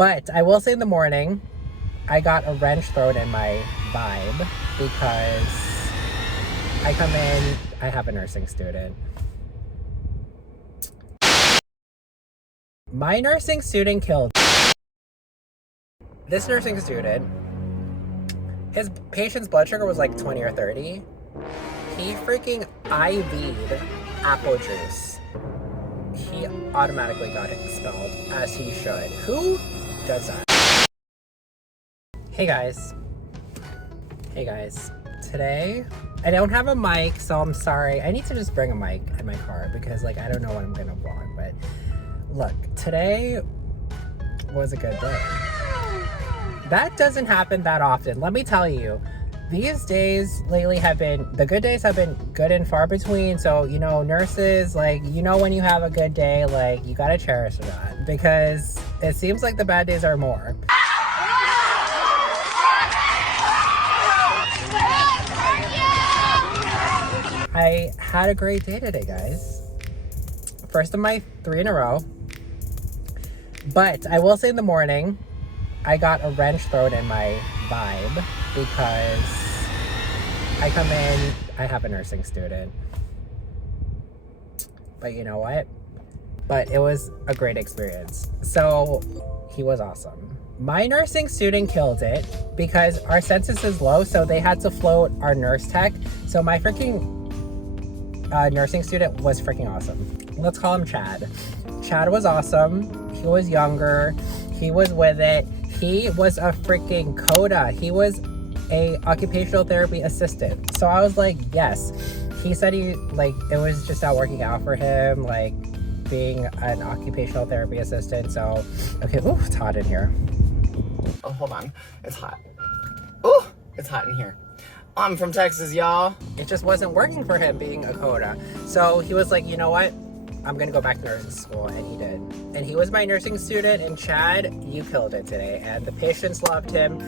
But I will say in the morning, I got a wrench thrown in my vibe because I come in, I have a nursing student. My nursing student killed. This nursing student, his patient's blood sugar was like 20 or 30. He freaking IV'd apple juice. He automatically got expelled, as he should. Who does that? Hey guys. Today, I don't have a mic, so I'm sorry. I need to just bring a mic in my car because like I don't know what I'm gonna vlog, but look, today was a good day. That doesn't happen that often. Let me tell you, these days lately the good days have been good and far between. So, you know, nurses, like, you know, when you have a good day, like, you gotta cherish that because it seems like the bad days are more. I had a great day today, guys. First of my 3 in a row. But I will say in the morning, I got a wrench thrown in my vibe because I come in, I have a nursing student. But you know what? But it was a great experience. So he was awesome. My nursing student killed it because our census is low, so they had to float our nurse tech. So my freaking nursing student was freaking awesome. Let's call him Chad. Chad was awesome. He was younger. He was with it. He was a freaking CODA. He was a occupational therapy assistant. So I was like, yes. He said it was just not working out for him, like being an occupational therapy assistant. So, okay, ooh, it's hot in here. Oh, hold on. It's hot. Ooh, it's hot in here. I'm from Texas, y'all. It just wasn't working for him being a CODA. So he was like, you know what? I'm gonna go back to nursing school, and he did. And he was my nursing student, and Chad, you killed it today. And the patients loved him.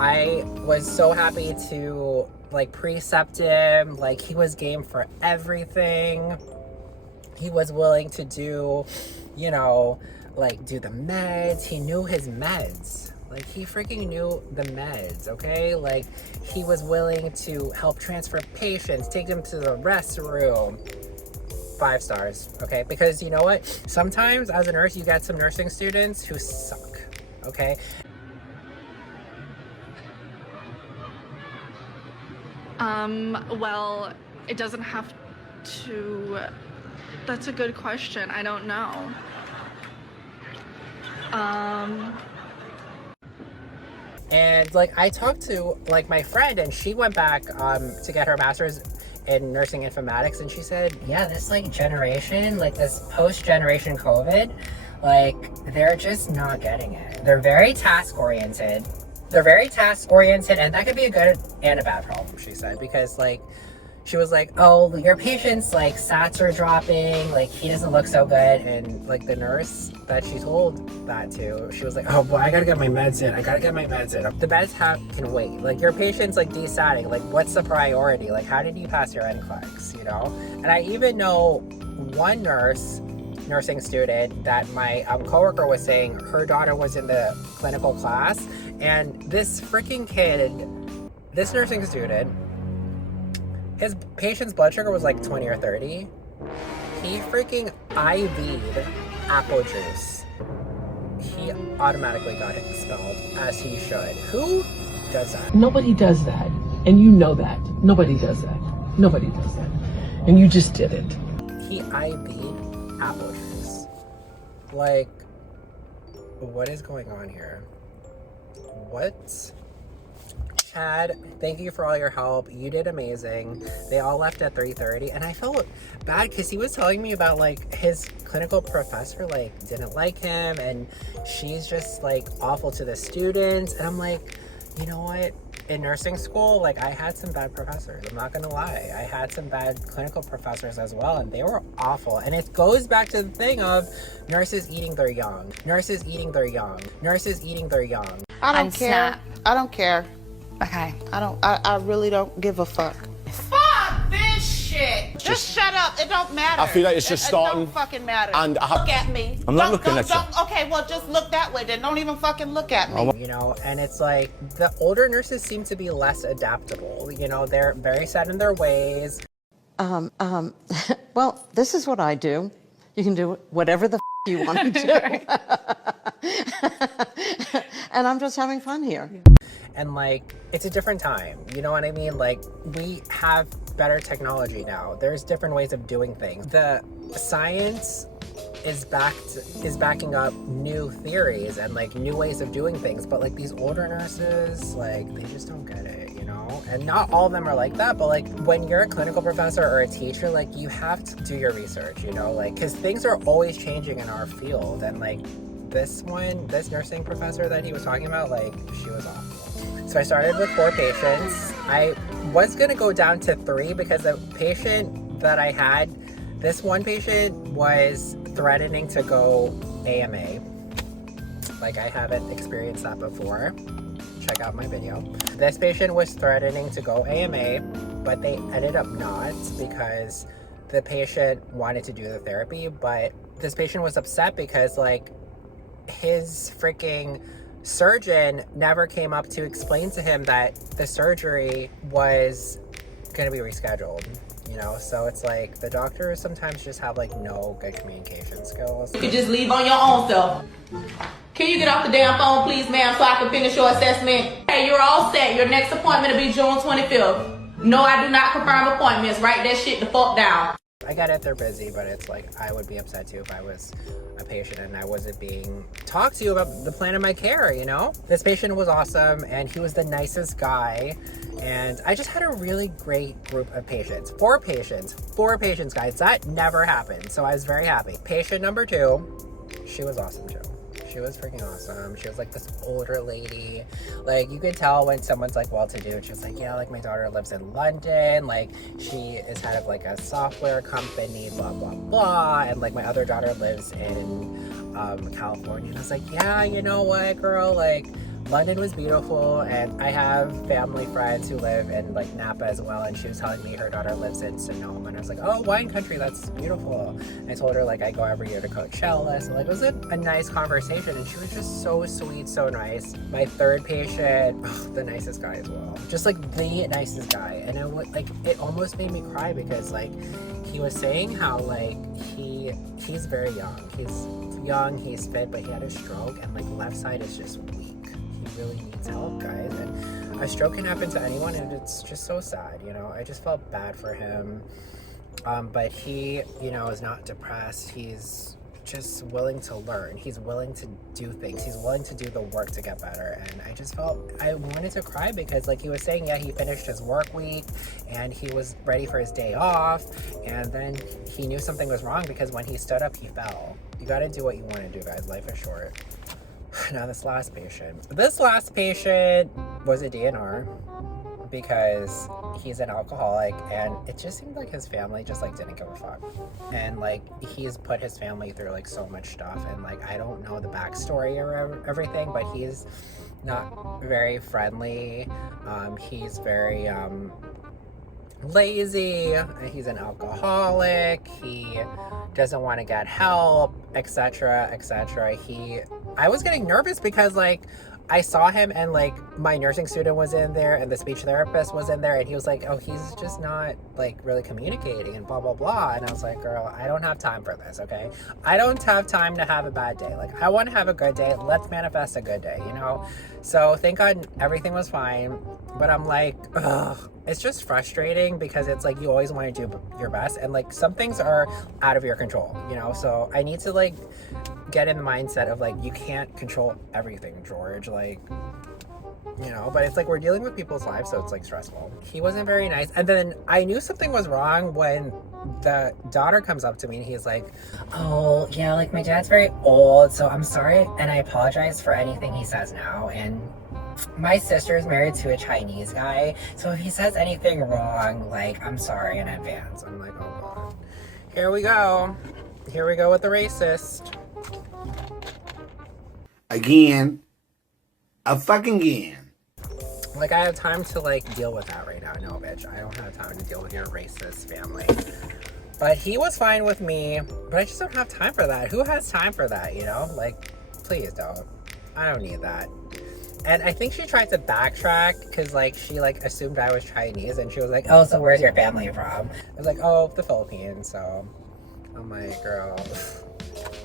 I was so happy to like precept him. Like, he was game for everything. He was willing to do, you know, like do the meds. He knew his meds. Like, he freaking knew the meds, okay? Like, he was willing to help transfer patients, take them to the restroom. 5 stars, okay? Because you know what? Sometimes as a nurse, you get some nursing students who suck, okay? Well, it doesn't have to... That's a good question. I don't know. And like, I talked to like my friend, and she went back to get her master's in nursing informatics, and she said, yeah, this like generation, like this post-generation COVID, like they're just not getting it. They're very task oriented, and that could be a good and a bad problem, she said, because like she was like, oh, your patient's like sats are dropping, like he doesn't look so good. And like the nurse that she told that to, she was like, oh boy, I gotta get my meds in. The meds can wait. Like, your patient's like desatting. Like, what's the priority? Like, how did you pass your NCLEX, you know? And I even know one nursing student that my coworker was saying her daughter was in the clinical class, and this freaking kid, this nursing student, his patient's blood sugar was like 20 or 30. He freaking IV'd apple juice. He automatically got expelled, as he should. Who does that? Nobody does that. And you know that. Nobody does that. And you just did it. He IV'd apple juice. Like, what is going on here? What? Chad, thank you for all your help. You did amazing. They all left at 3:30, and I felt bad because he was telling me about like his clinical professor like didn't like him, and she's just like awful to the students. And I'm like, you know what? In nursing school, like I had some bad professors. I'm not gonna lie. I had some bad clinical professors as well, and they were awful. And it goes back to the thing of nurses eating their young. I don't care. I don't care. Okay. I really don't give a fuck. Fuck this shit! that's just shut up. It don't matter. I feel like it's just starting. It don't fucking matter. And I have, look at me. I'm not looking at you. Okay, well, just look that way. Then don't even fucking look at me. You know, and it's like the older nurses seem to be less adaptable. You know, they're very set in their ways. Well, this is what I do. You can do whatever the you want to do. And I'm just having fun here. And like, it's a different time. You know what I mean? Like, we have better technology now. There's different ways of doing things. The science is backing up new theories and like new ways of doing things. But like these older nurses, like they just don't get it, you know? And not all of them are like that, but like when you're a clinical professor or a teacher, like you have to do your research, you know? Like, cause things are always changing in our field. And like this nursing professor that he was talking about, like she was awful. So I started with 4 patients. I was gonna go down to 3 because the patient that I had, this one patient was threatening to go AMA. Like, I haven't experienced that before. Check out my video. This patient was threatening to go AMA, but they ended up not because the patient wanted to do the therapy, but this patient was upset because like his freaking surgeon never came up to explain to him that the surgery was gonna be rescheduled. You know, so it's like the doctors sometimes just have like no good communication skills. You could just leave on your own self. Can you get off the damn phone, please, ma'am, so I can finish your assessment? Hey, you're all set. Your next appointment will be June 25th. No, I do not confirm appointments. Write that shit the fuck down. I get it, they're busy, but it's like I would be upset too if I was a patient and I wasn't being talked to about the plan of my care, you know? This patient was awesome and he was the nicest guy. And I just had a really great group of patients. 4 patients, guys. That never happened. So I was very happy. Patient number 2, she was awesome too. She was freaking awesome. She was like this older lady. Like, you could tell when someone's like well-to-do. She was like, yeah, like my daughter lives in London. Like, she is head of like a software company, blah, blah, blah. And like my other daughter lives in California. And I was like, yeah, you know what, girl? Like, London was beautiful, and I have family friends who live in like Napa as well, and she was telling me her daughter lives in Sonoma, and I was like, oh, wine country, that's beautiful. And I told her like I go every year to Coachella, so like it was a nice conversation, and she was just so sweet, so nice. My 3rd patient, the nicest guy as well, just like the nicest guy, and it almost made me cry because like he was saying how like he's very young, he's fit, but he had a stroke, and like left side is just weak. He really needs help, guys, and a stroke can happen to anyone, and it's just so sad, you know? I just felt bad for him, but he, you know, is not depressed. He's just willing to learn. He's willing to do things. He's willing to do the work to get better, and I wanted to cry because like he was saying, yeah, he finished his work week, and he was ready for his day off, and then he knew something was wrong because when he stood up, he fell. You gotta do what you want to do, guys. Life is short. Now this last patient was a DNR because he's an alcoholic, and it just seemed like his family just like didn't give a fuck, and like he's put his family through like so much stuff, and like I don't know the backstory or everything, but he's not very friendly. He's very lazy, he's an alcoholic, he doesn't want to get help, etc, etc. I was getting nervous because like I saw him, and like my nursing student was in there, and the speech therapist was in there, and he was like, oh, he's just not like really communicating and blah blah blah. And I was like, girl, I don't have time for this, okay? I don't have time to have a bad day. Like, I want to have a good day. Let's manifest a good day, you know? So thank God everything was fine, but I'm like, ugh, it's just frustrating because it's like you always want to do your best, and like some things are out of your control, you know? So I need to like get in the mindset of like, you can't control everything, George, like, you know, but it's like we're dealing with people's lives, so it's like stressful. He wasn't very nice, and then I knew something was wrong when the daughter comes up to me and he's like, oh yeah, like my dad's very old, so I'm sorry and I apologize for anything he says now, and my sister is married to a Chinese guy, so if he says anything wrong, like, I'm sorry in advance. I'm like, oh god, here we go with the racist again, a fucking again. Like, I have time to, like, deal with that right now. No, bitch, I don't have time to deal with your racist family. But he was fine with me, but I just don't have time for that. Who has time for that, you know? Like, please don't. I don't need that. And I think she tried to backtrack because, like, she, like, assumed I was Chinese, and she was like, oh, so where's your family from? I was like, oh, the Philippines. So I'm like, girl.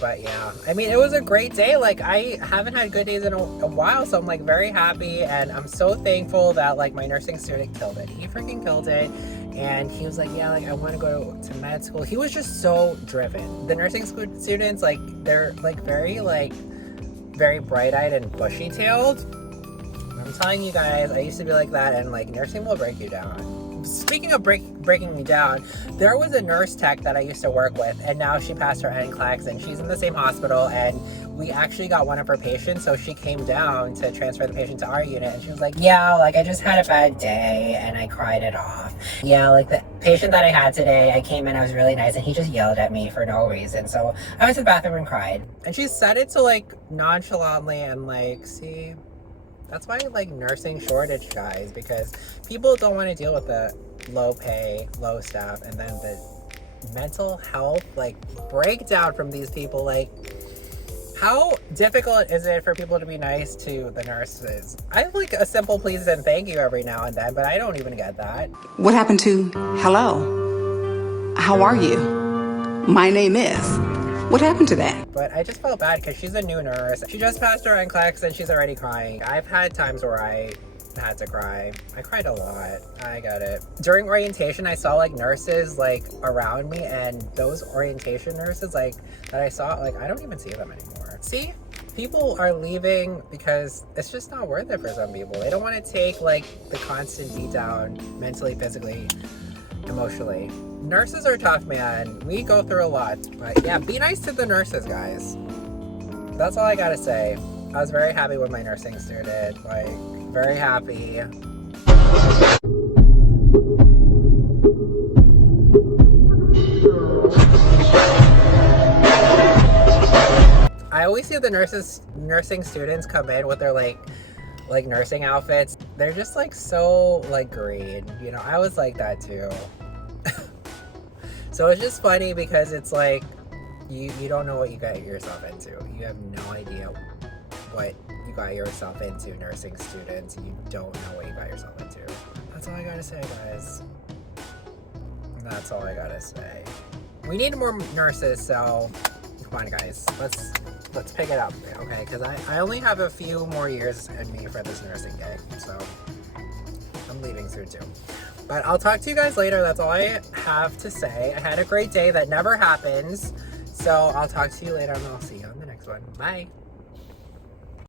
But yeah, I mean, it was a great day. Like, I haven't had good days in a while, so I'm like very happy, and I'm so thankful that like my nursing student killed it. He freaking killed it. And he was like, yeah, like I want to go to med school. He was just so driven. The nursing school students, like, they're like very bright-eyed and bushy-tailed. I'm telling you guys, I used to be like that, and like nursing will break you down. Speaking of breaking me down, there was a nurse tech that I used to work with, and now she passed her NCLEX, and she's in the same hospital, and we actually got one of her patients, so she came down to transfer the patient to our unit, and she was like, yeah, like I just had a bad day, and I cried it off. Yeah, like the patient that I had today, I came in, I was really nice, and he just yelled at me for no reason, so I went to the bathroom and cried. And she said it to like nonchalantly, and like, see, that's why I like nursing shortage, guys, because people don't want to deal with the low pay, low staff, and then the mental health like breakdown from these people. Like, how difficult is it for people to be nice to the nurses? I have like a simple please and thank you every now and then, but I don't even get that. What happened to hello? How are you? My name is. What happened to that? But I just felt bad because she's a new nurse. She just passed her NCLEX and she's already crying. I've had times where I had to cry. I cried a lot. I get it. During orientation, I saw like nurses like around me, and those orientation nurses like that I saw, like I don't even see them anymore. See? People are leaving because it's just not worth it for some people. They don't want to take like the constant beat down mentally, physically, emotionally. Nurses are tough, man. We go through a lot. But yeah, be nice to the nurses, guys. That's all I gotta say. I was very happy with my nursing student. Like, very happy. I always see the nursing students come in with their like nursing outfits. They're just like so like green, you know. I was like that too. So it's just funny because it's like you don't know what you got yourself into. You have no idea what you got yourself into, nursing students. You don't know what you got yourself into. That's all I gotta say, guys. That's all I gotta say. We need more nurses, so come on, guys. Let's pick it up, okay? Because I only have a few more years in me for this nursing gig, so I'm leaving soon too. But I'll talk to you guys later. That's all I have to say. I had a great day. That never happens. So I'll talk to you later, and I'll see you on the next one. Bye.